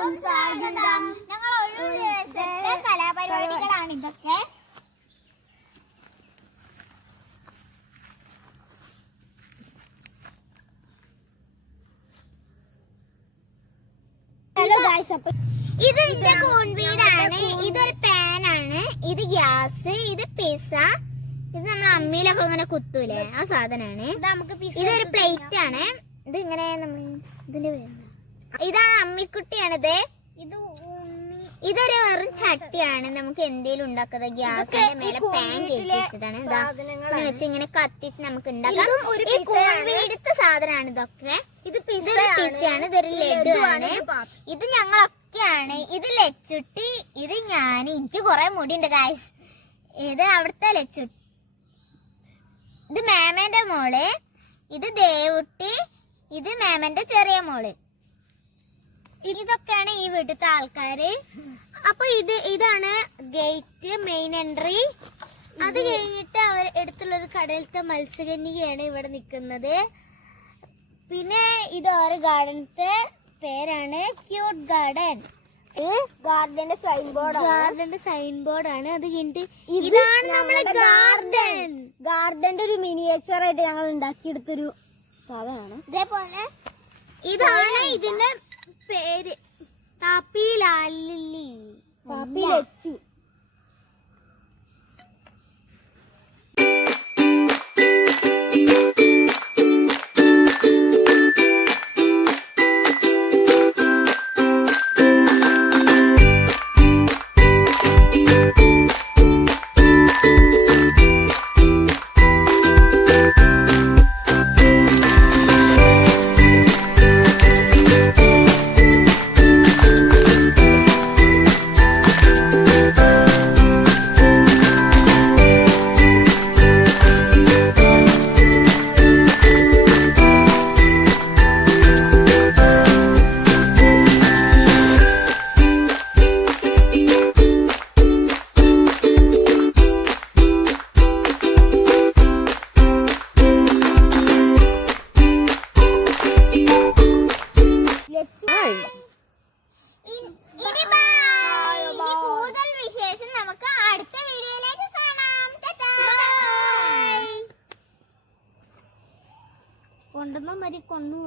എല്ലാവർക്കും സ്വാഗതം. ഞങ്ങൾ ഒരു ദിവസത്തെ കലാപരിപാടികളാണ് ഇതൊക്കെ. ഇത് എന്റെ കോൺവീടാണ്. ഇതൊരു പാനാണ്. ഇത് ഗ്യാസ്. ഇത് പിസ്സ. ഇത് നമ്മൾ അമ്മിയിലൊക്കെ ഇങ്ങനെ കുത്തൂലേ, ആ സാധനാണ്. ഇതൊരു പ്ലേറ്റ് ആണ്. ഇത് ഇങ്ങനെ നമ്മൾ ഇതിന്റെ പേര് ഇതാണ് അമ്മിക്കുട്ടിയാണിത്. ഇതൊരു വെറും ചട്ടിയാണ്. നമുക്ക് എന്തെങ്കിലും ഉണ്ടാക്കുന്നത് ഗ്യാസിന്റെ മേലെ പാൻ കയറ്റി വെച്ചതാണ്. ഇതാ വെച്ച് ഇങ്ങനെ കത്തിച്ച് നമുക്ക് ഉണ്ടാക്കാം. ഈ കോൺവീടത്തെ സാധനമാണ് ഇതൊക്കെ. ഇതൊരു പിസ്സയാണ്. ഇതൊരു ലഡു ആണ്. ഇത് ഞങ്ങളൊക്കെയാണ്. ഇത് ലച്ചുട്ടി. ഇത് ഞാൻ. എനിക്ക് കുറെ മുടിയുണ്ട് ഗായ്സ്. ഇത് അവിടുത്തെ ലച്ചുട്ടി. ഇത് മേമേന്റെ മോള്. ഇത് ദേവുട്ടി. ഇത് മേമന്റെ ചെറിയ മോള്. ഇതൊക്കെയാണ് ഈ വീട്ടിലത്തെ ആൾക്കാര്. അപ്പൊ ഇതാണ് ഗേറ്റ്, മെയിൻ എൻട്രി. അത് കഴിഞ്ഞിട്ട് അവർ അടുത്തുള്ളൊരു കടയിലത്തെ മത്സ്യകന്യകയാണ് ഇവിടെ നിൽക്കുന്നത്. പിന്നെ ഇത് ഒരു ഗാർഡനത്തെ പേരാണ് ക്യൂട്ട് ഗാർഡൻ. ഗാർഡന്റെ സൈൻ ബോർഡാണ്. അത് കഴിഞ്ഞിട്ട് ഇതാണ് നമ്മുടെ ഗാർഡൻ. ഗാർഡന്റെ ഒരു മിനിയേച്ചർ ആയിട്ട് ഞങ്ങൾ ഉണ്ടാക്കിയെടുത്തൊരു സാധനമാണ്. ഇതേപോലെ ഇതാണ് ഇതിന്റെ പേര്. പാപ്പി ലാലി, പാപ്പി ലച്ചു. ഇനി കൂടുതൽ വിശേഷം നമുക്ക് അടുത്ത വീഡിയോയിലേക്ക് കാണാം. കൊണ്ടുവന്ന മതി കൊണ്ടു